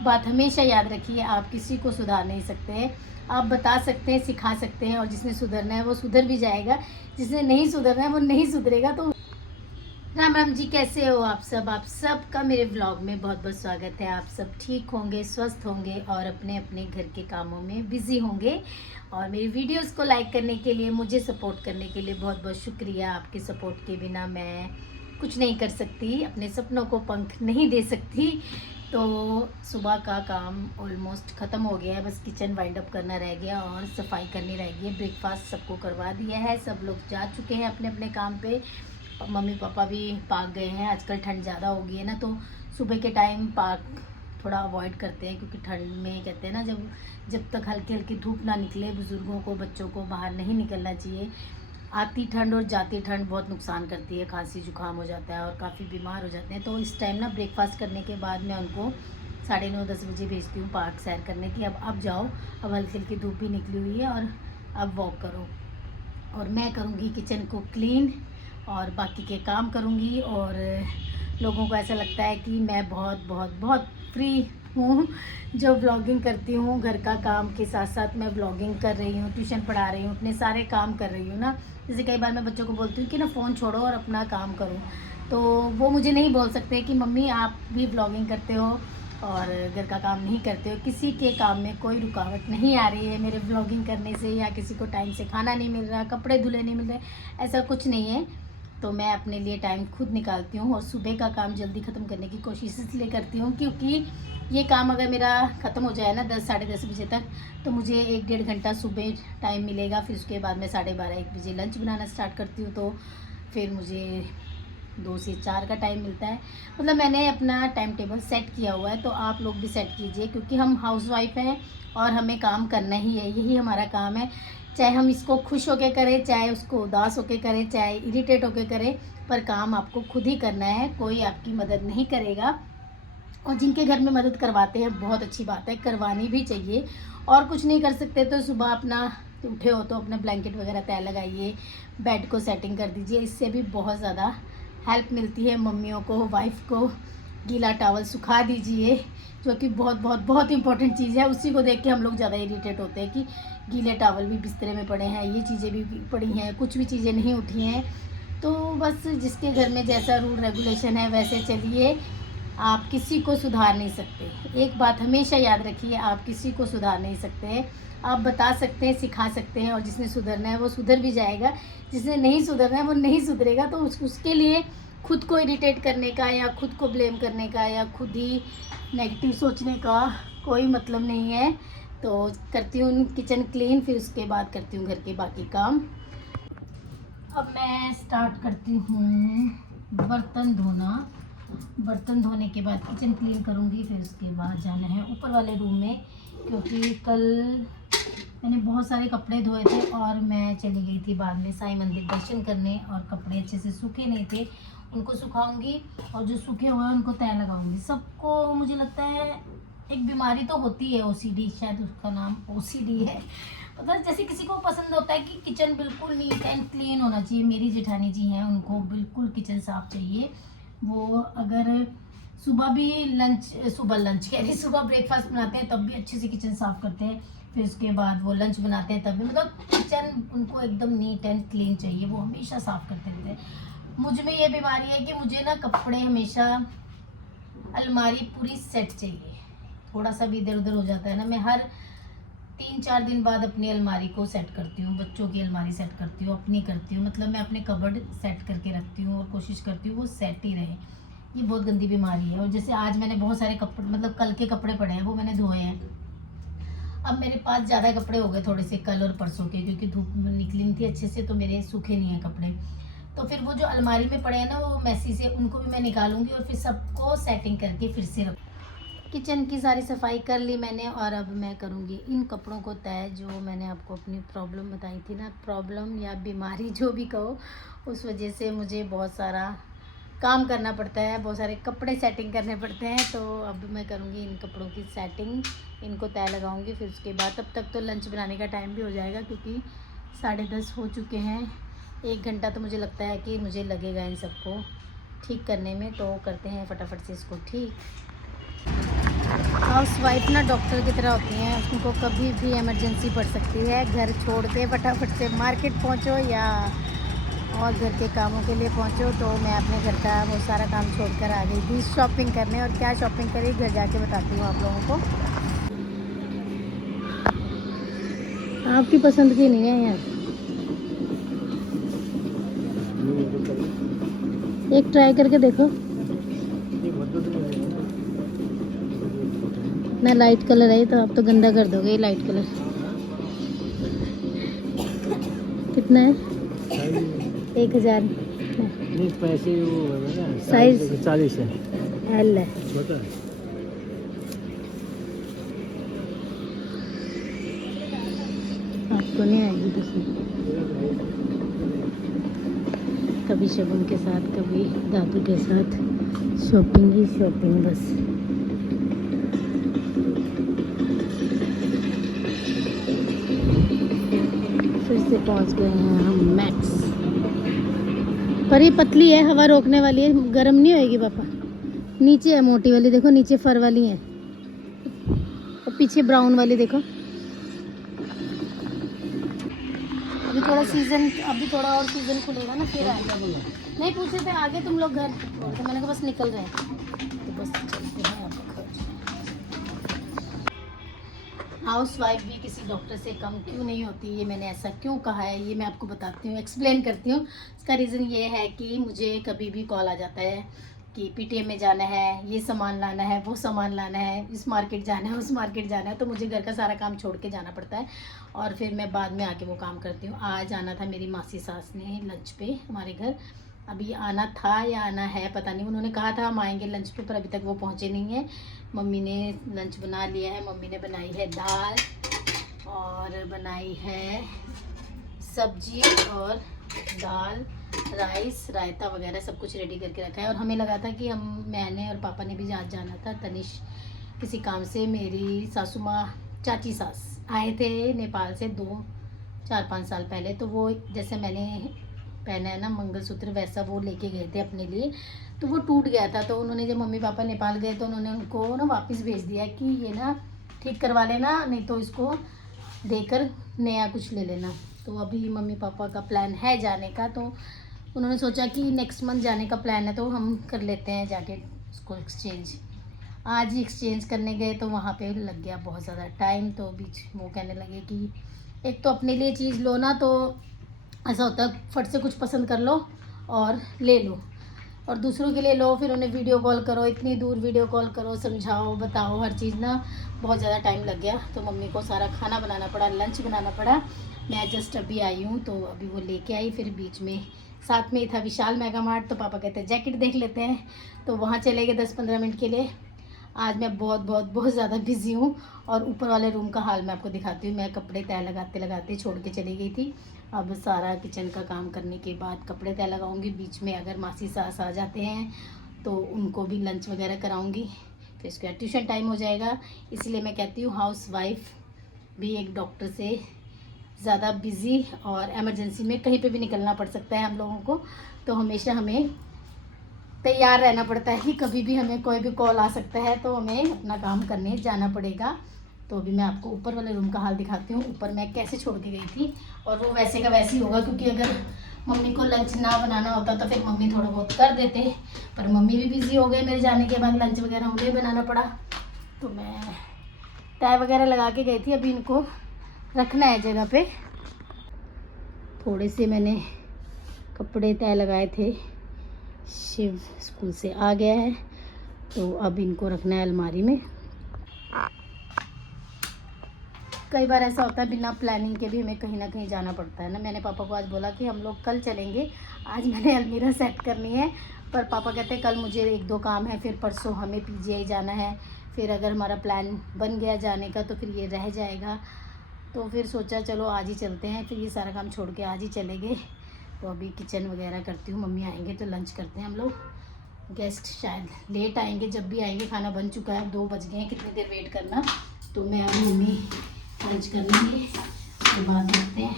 एक बात हमेशा याद रखिए, आप किसी को सुधार नहीं सकते। आप बता सकते हैं, सिखा सकते हैं, और जिसने सुधरना है वो सुधर भी जाएगा, जिसने नहीं सुधरना है वो नहीं सुधरेगा। तो राम राम जी, कैसे हो आप सब? आप सबका मेरे व्लॉग में बहुत बहुत स्वागत है। आप सब ठीक होंगे, स्वस्थ होंगे और अपने अपने घर के कामों में बिजी होंगे। और मेरी वीडियोस को लाइक करने के लिए, मुझे सपोर्ट करने के लिए बहुत बहुत शुक्रिया। आपके सपोर्ट के बिना मैं कुछ नहीं कर सकती, अपने सपनों को पंख नहीं दे सकती। तो सुबह का काम ऑलमोस्ट ख़त्म हो गया है, बस किचन वाइंड अप करना रह गया और सफाई करनी रह गई है। ब्रेकफास्ट सबको करवा दिया है, सब लोग जा चुके हैं अपने अपने काम पे। मम्मी पापा भी पार्क गए हैं। आजकल ठंड ज़्यादा हो गई है ना, तो सुबह के टाइम पार्क थोड़ा अवॉइड करते हैं, क्योंकि ठंड में कहते हैं ना, जब तक हल्की हल्की धूप ना निकले, बुज़ुर्गों को, बच्चों को बाहर नहीं निकलना चाहिए। आती ठंड और जाती ठंड बहुत नुकसान करती है, खांसी जुकाम हो जाता है और काफ़ी बीमार हो जाते हैं। तो इस टाइम ना ब्रेकफास्ट करने के बाद मैं उनको 9:30-10 बजे भेजती हूँ पार्क सैर करने की। अब जाओ, अब हल्की हल्की धूप भी निकली हुई है और अब वॉक करो। और मैं करूँगी किचन को क्लीन और बाकी के काम करूँगी। और लोगों को ऐसा लगता है कि मैं बहुत बहुत बहुत फ्री हूँ जो ब्लॉगिंग करती हूँ। घर का काम के साथ साथ मैं ब्लॉगिंग कर रही हूँ, ट्यूशन पढ़ा रही हूँ, अपने सारे काम कर रही हूँ ना। जैसे कई बार मैं बच्चों को बोलती हूँ कि ना फ़ोन छोड़ो और अपना काम करो, तो वो मुझे नहीं बोल सकते कि मम्मी आप भी ब्लॉगिंग करते हो और घर का काम नहीं करते हो। किसी के काम में कोई रुकावट नहीं आ रही है मेरे ब्लॉगिंग करने से, या किसी को टाइम से खाना नहीं मिल रहा, कपड़े धुले नहीं मिल रहे, ऐसा कुछ नहीं है। तो मैं अपने लिए टाइम खुद निकालती हूँ और सुबह का काम जल्दी ख़त्म करने की कोशिश इसलिए करती हूँ क्योंकि ये काम अगर मेरा ख़त्म हो जाए ना 10-10:30 बजे तक, तो मुझे 1-1.5 घंटा सुबह टाइम मिलेगा। फिर उसके बाद मैं 12:30-1 बजे लंच बनाना स्टार्ट करती हूँ, तो फिर मुझे 2 से 4 का टाइम मिलता है। मतलब मैंने अपना टाइम टेबल सेट किया हुआ है, तो आप लोग भी सेट कीजिए, क्योंकि हम हाउसवाइफ हैं और हमें काम करना ही है, यही हमारा काम है। चाहे हम इसको खुश होकर करें, चाहे उसको उदास होकर करें, चाहे इरिटेट होकर करें, पर काम आपको खुद ही करना है, कोई आपकी मदद नहीं करेगा। और जिनके घर में मदद करवाते हैं, बहुत अच्छी बात है, करवानी भी चाहिए। और कुछ नहीं कर सकते तो सुबह अपना उठे हो तो अपना ब्लैंकेट वगैरह तय लगाइए, बेड को सेटिंग कर दीजिए। इससे भी बहुत ज़्यादा हेल्प मिलती है मम्मियों को, वाइफ को। गीला टॉवल सुखा दीजिए, जो कि बहुत बहुत बहुत इंपॉर्टेंट चीज़ है। उसी को देख के हम लोग ज़्यादा इरिटेट होते हैं कि गीले टॉवल भी बिस्तरे में पड़े हैं, ये चीज़ें भी पड़ी हैं, कुछ भी चीज़ें नहीं उठी हैं। तो बस जिसके घर में जैसा रूल रेगुलेशन है वैसे चलिए। आप किसी को सुधार नहीं सकते। एक बात हमेशा याद रखिए, आप किसी को सुधार नहीं सकते। आप बता सकते हैं, सिखा सकते हैं, और जिसने सुधरना है वो सुधर भी जाएगा, जिसने नहीं सुधरना है वो नहीं सुधरेगा। तो उसके लिए खुद को इरिटेट करने का, या खुद को ब्लेम करने का, या खुद ही नेगेटिव सोचने का कोई मतलब नहीं है। तो करती हूँ किचन क्लीन, फिर उसके बाद करती हूँ घर के बाकी काम। अब मैं स्टार्ट करती हूँ बर्तन धोना। बर्तन धोने के बाद किचन क्लीन करूँगी, फिर उसके बाद जाना है ऊपर वाले रूम में, क्योंकि कल मैंने बहुत सारे कपड़े धोए थे और मैं चली गई थी बाद में साईं मंदिर दर्शन करने, और कपड़े अच्छे से सूखे नहीं थे, उनको सुखाऊंगी और जो सूखे हुए हैं उनको तय लगाऊंगी। सबको मुझे लगता है एक बीमारी तो होती है, ओसीडी, शायद उसका नाम ओसीडी है। मतलब जैसे किसी को पसंद होता है कि किचन बिल्कुल नीट एंड क्लीन होना चाहिए। मेरी जेठानी जी हैं, उनको बिल्कुल किचन साफ़ चाहिए। वो अगर सुबह लंच कह रही, सुबह ब्रेकफास्ट बनाते हैं तब भी अच्छे से किचन साफ़ करते हैं, फिर उसके बाद वो लंच बनाते हैं तब भी, मतलब किचन उनको एकदम नीट एंड क्लीन चाहिए, वो हमेशा साफ़ करते रहते हैं। मुझ में ये बीमारी है कि मुझे ना कपड़े हमेशा, अलमारी पूरी सेट चाहिए। थोड़ा सा भी इधर उधर हो जाता है ना, मैं हर 3-4 दिन बाद अपनी अलमारी को सेट करती हूँ, बच्चों की अलमारी सेट करती हूँ, अपनी करती हूँ। मतलब मैं अपने कबर्ड सेट करके रखती हूँ और कोशिश करती हूँ वो सेट ही रहे। ये बहुत गंदी बीमारी है। और जैसे आज मैंने बहुत सारे कपड़े, मतलब कल के कपड़े पड़े हैं, वो मैंने धोए हैं। अब मेरे पास ज़्यादा कपड़े हो गए थोड़े से कल और परसों के, क्योंकि धूप निकली नहीं थी अच्छे से, तो मेरे सूखे नहीं हैं कपड़े। तो फिर वो जो अलमारी में पड़े हैं ना, वो मैसी से, उनको भी मैं निकालूंगी और फिर सबको सेटिंग करके फिर से रखूँगी। किचन की सारी सफाई कर ली मैंने, और अब मैं करूँगी इन कपड़ों को तय, जो मैंने आपको अपनी प्रॉब्लम बताई थी ना, प्रॉब्लम या बीमारी जो भी कहो, उस वजह से मुझे बहुत सारा काम करना पड़ता है, बहुत सारे कपड़े सेटिंग करने पड़ते हैं। तो अब मैं करूँगी इन कपड़ों की सेटिंग, इनको तय लगाऊँगी। फिर उसके बाद तब तक तो लंच बनाने का टाइम भी हो जाएगा, क्योंकि 10:30 हो चुके हैं। 1 घंटा तो मुझे लगता है कि मुझे लगेगा इन सबको ठीक करने में। तो करते हैं फटाफट से इसको ठीक। हाउस वाइफ ना डॉक्टर की तरह होती हैं, उनको कभी भी इमरजेंसी पड़ सकती है। घर छोड़ के फटाफट से मार्केट पहुंचो या और घर के कामों के लिए पहुंचो। तो मैं अपने घर का वो सारा काम छोड़कर आ गई थी शॉपिंग करने, और क्या शॉपिंग करी घर जाके बताती हूँ आप लोगों को। आपकी पसंद की नहीं है यार, एक ट्राई करके देखो ना। लाइट कलर है तो आप तो गंदा कर दोगे ये लाइट कलर। कितना है? 1000। नहीं पैसे वो है ना, साइज 40 है, एल है। छोटा है। आपको नहीं आएगी पसंद। कभी शगुन के साथ, कभी दादू के साथ शॉपिंग ही शॉपिंग बस। फिर से पहुंच गए हैं हम मैक्स। पर ये पतली है, हवा रोकने वाली है, गर्म नहीं होएगी पापा। नीचे है मोटी वाली, देखो नीचे फर वाली है, और पीछे ब्राउन वाली देखो। अभी थोड़ा सीजन, अभी थोड़ा और सीजन खुलेगा ना फिर आएगा। नहीं पूछे थे आगे तुम लोग घर, तो मैंने कहा बस निकल रहे हैं तो बस चलते हैं आपका घर। हाउस वाइफ भी किसी डॉक्टर से कम क्यों नहीं होती, ये मैंने ऐसा क्यों कहा है ये मैं आपको बताती हूँ, एक्सप्लेन करती हूँ। इसका रीज़न ये है कि मुझे कभी भी कॉल आ जाता है कि पीटीएम में जाना है, ये सामान लाना है, वो सामान लाना है, इस मार्केट जाना है, उस मार्केट जाना है, तो मुझे घर का सारा काम छोड़ के जाना पड़ता है और फिर मैं बाद में आके वो काम करती हूँ। आज आना था मेरी मासी सास ने लंच पे हमारे घर, अभी आना था या आना है पता नहीं, उन्होंने कहा था हम आएंगे लंच पे, पर अभी तक वो पहुँचे नहीं हैं। मम्मी ने लंच बना लिया है, मम्मी ने बनाई है दाल और बनाई है सब्जी और दाल, राइस, रायता वगैरह सब कुछ रेडी करके रखा है। और हमें लगा था कि मैंने और पापा ने भी आज जाना था तनिष किसी काम से। मेरी सासू माँ, चाची सास आए थे नेपाल से 4-5 साल पहले, तो वो जैसे मैंने पहना है ना मंगलसूत्र वैसा वो लेके गए थे अपने लिए, तो वो टूट गया था। तो उन्होंने जब मम्मी पापा नेपाल गए तो उन्होंने उनको ना वापस भेज दिया कि ये ना ठीक करवा लेना, नहीं तो इसको देकर नया कुछ ले लेना। तो अभी मम्मी पापा का प्लान है जाने का, तो उन्होंने सोचा कि नेक्स्ट मंथ जाने का प्लान है तो हम कर लेते हैं जाके उसको एक्सचेंज। आज ही एक्सचेंज करने गए तो वहाँ पे लग गया बहुत ज़्यादा टाइम। तो बीच वो कहने लगे कि एक तो अपने लिए चीज़ लो ना, तो ऐसा होता है फट से कुछ पसंद कर लो और ले लो, और दूसरों के लिए लो, फिर उन्हें वीडियो कॉल करो, इतनी दूर वीडियो कॉल करो, समझाओ बताओ हर चीज़ ना, बहुत ज़्यादा टाइम लग गया। तो मम्मी को सारा खाना बनाना पड़ा, लंच बनाना पड़ा। मैं जस्ट अभी आई हूँ तो अभी वो लेके आई, फिर बीच में साथ में ही था विशाल मेगा मार्ट, तो पापा कहते हैं जैकेट देख लेते हैं, तो वहाँ चले गए 10-15 मिनट के लिए। आज मैं बहुत ज़्यादा बिजी हूँ। और ऊपर वाले रूम का हाल मैं आपको दिखाती हूँ। मैं कपड़े तय लगाते लगाते छोड़ के चली गई थी, अब सारा किचन का काम करने के बाद कपड़े तय लगाऊंगी। बीच में अगर मासी सास आ जाते हैं तो उनको भी लंच वगैरह कराऊंगी, फिर उसके बाद ट्यूशन टाइम हो जाएगा। इसलिए मैं कहती हूँ हाउस वाइफ भी एक डॉक्टर से ज़्यादा बिज़ी, और एमरजेंसी में कहीं पे भी निकलना पड़ सकता है हम लोगों को, तो हमेशा हमें तैयार रहना पड़ता है कि कभी भी हमें कोई भी कॉल आ सकता है, तो हमें अपना काम करने जाना पड़ेगा। तो अभी मैं आपको ऊपर वाले रूम का हाल दिखाती हूँ, ऊपर मैं कैसे छोड़ के गई थी। और वो वैसे का वैसे ही होगा, क्योंकि अगर मम्मी को लंच ना बनाना होता तो फिर मम्मी थोड़ा बहुत कर देते, पर मम्मी भी बिज़ी हो गए मेरे जाने के बाद, लंच वगैरह उन्हें बनाना पड़ा। तो मैं तय वगैरह लगा के गई थी, अभी इनको रखना है जगह पे। थोड़े से मैंने कपड़े तय लगाए थे, शिव स्कूल से आ गया है तो अब इनको रखना है अलमारी में। कई बार ऐसा होता है बिना प्लानिंग के भी हमें कहीं ना कहीं जाना पड़ता है ना। मैंने पापा को आज बोला कि हम लोग कल चलेंगे, आज मैंने अलमीरा सेट करनी है, पर पापा कहते हैं कल मुझे 1-2 काम है, फिर परसों हमें पीजीआई जाना है, फिर अगर हमारा प्लान बन गया जाने का तो फिर ये रह जाएगा। तो फिर सोचा चलो आज ही चलते हैं, फिर ये सारा काम छोड़ के आज ही चले गए। तो अभी किचन वगैरह करती हूँ, मम्मी आएंगे तो लंच करते हैं हम लोग। गेस्ट शायद लेट आएंगे, जब भी आएंगे खाना बन चुका है, 2 बज गए हैं, कितनी देर वेट करना। तो मैं और मम्मी लंच कर लेंगे, उसके बाद देखते हैं,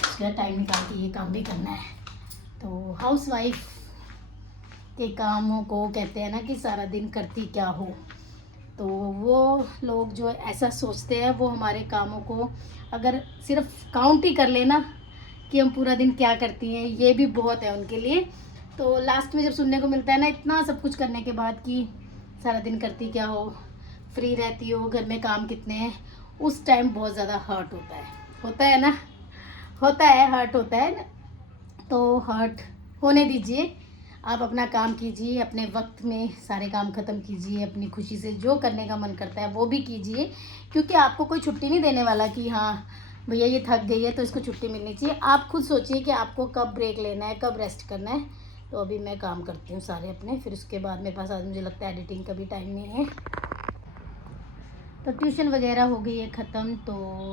उसके बाद टाइम निकाल के ये काम भी करना है। तो हाउस वाइफ के कामों को कहते हैं ना कि सारा दिन करती क्या हो, तो वो लोग जो ऐसा सोचते हैं वो हमारे कामों को अगर सिर्फ काउंट ही कर लेना कि हम पूरा दिन क्या करती हैं, ये भी बहुत है उनके लिए। तो लास्ट में जब सुनने को मिलता है ना इतना सब कुछ करने के बाद कि सारा दिन करती क्या हो, फ्री रहती हो, घर में काम कितने हैं, उस टाइम बहुत ज़्यादा हर्ट होता है ना, होता है, हर्ट होता है ना। तो हर्ट होने दीजिए, आप अपना काम कीजिए, अपने वक्त में सारे काम ख़त्म कीजिए, अपनी खुशी से जो करने का मन करता है वो भी कीजिए, क्योंकि आपको कोई छुट्टी नहीं देने वाला कि हाँ भैया ये थक गई है तो इसको छुट्टी मिलनी चाहिए। आप खुद सोचिए कि आपको कब ब्रेक लेना है, कब रेस्ट करना है। तो अभी मैं काम करती हूँ सारे अपने, फिर उसके बाद मेरे पास आज मुझे लगता है एडिटिंग का भी टाइम नहीं है। तो ट्यूशन वगैरह हो गई है ख़त्म। तो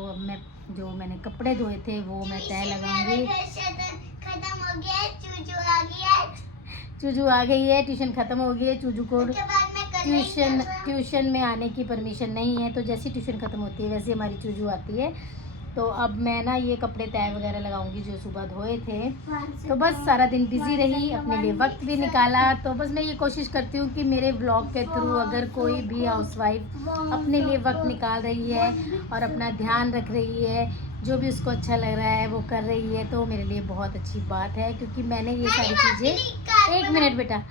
अब मैं जो मैंने कपड़े धोए थे वो मैं तय लगाऊंगी। खत्म हो गया, चूजू आ गया। चूजू आ गई है, ट्यूशन ख़त्म हो गई है। चूजू को उसके बाद मैं कल ट्यूशन में आने की परमिशन नहीं है, तो जैसी ट्यूशन ख़त्म होती है वैसे हमारी चूजू आती है। तो अब मैं ना ये कपड़े तय वगैरह लगाऊंगी जो सुबह धोए थे। तो बस सारा दिन बिजी रही, अपने लिए वक्त भी निकाला। तो बस मैं ये कोशिश करती हूँ कि मेरे ब्लॉग के थ्रू अगर कोई भी हाउसवाइफ अपने लिए वक्त निकाल रही है और अपना ध्यान रख रही है, जो भी उसको अच्छा लग रहा है वो कर रही है, तो मेरे लिए बहुत अच्छी बात है। क्योंकि मैंने ये सारी चीज़ें, एक मिनट बेटा,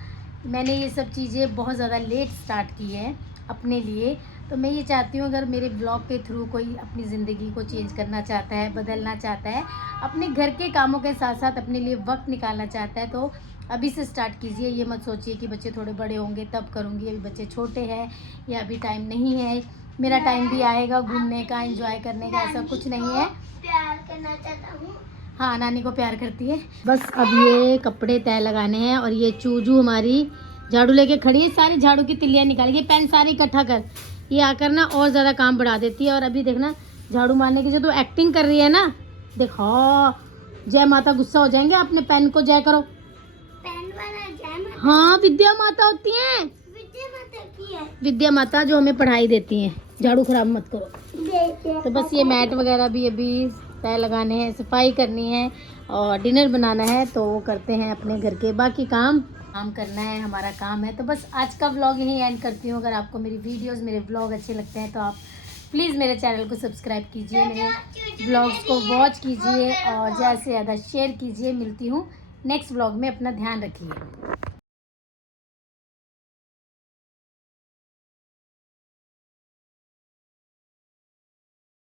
मैंने ये सब चीज़ें बहुत ज़्यादा लेट स्टार्ट की है अपने लिए। तो मैं ये चाहती हूँ अगर मेरे ब्लॉग के थ्रू कोई अपनी ज़िंदगी को चेंज करना चाहता है, बदलना चाहता है, अपने घर के कामों के साथ साथ अपने लिए वक्त निकालना चाहता है, तो अभी से स्टार्ट कीजिए। ये मत सोचिए कि बच्चे थोड़े बड़े होंगे तब करूँगी, अभी बच्चे छोटे हैं या अभी टाइम नहीं है। मेरा टाइम भी आएगा घूमने का, एंजॉय करने का, ऐसा कुछ नहीं है। प्यार करना चाहता हूँ। हाँ, नानी को प्यार करती है। बस अब ये कपड़े तय लगाने हैं और ये चूजू हमारी झाड़ू लेके खड़ी है, सारी झाड़ू की तिल्लियाँ निकाल के पेन सारी इकट्ठा कर, ये आकर ना और ज़्यादा काम बढ़ा देती है। और अभी देखना झाड़ू मारने की जो तू एक्टिंग कर रही है ना, देखो जय माता गुस्सा हो जाएंगे, अपने पेन को जय करो। पेन वाला जय माता। हाँ, विद्या माता होती हैं, विद्या माता की है। विद्या माता जो हमें पढ़ाई देती हैं। झाड़ू खराब मत करो। तो बस ये मैट वगैरह भी अभी तय लगाने हैं, सफाई करनी है और डिनर बनाना है, तो वो करते हैं अपने घर के बाकी काम करना है, हमारा काम है। तो बस आज का व्लॉग यहीं एंड करती हूँ। अगर आपको मेरी वीडियोस, मेरे व्लॉग अच्छे लगते हैं तो आप प्लीज़ मेरे चैनल को सब्सक्राइब कीजिए, मेरे व्लॉग्स को वॉच कीजिए और ज़्यादा से ज़्यादा शेयर कीजिए। मिलती हूँ नेक्स्ट व्लॉग में, अपना ध्यान रखिए।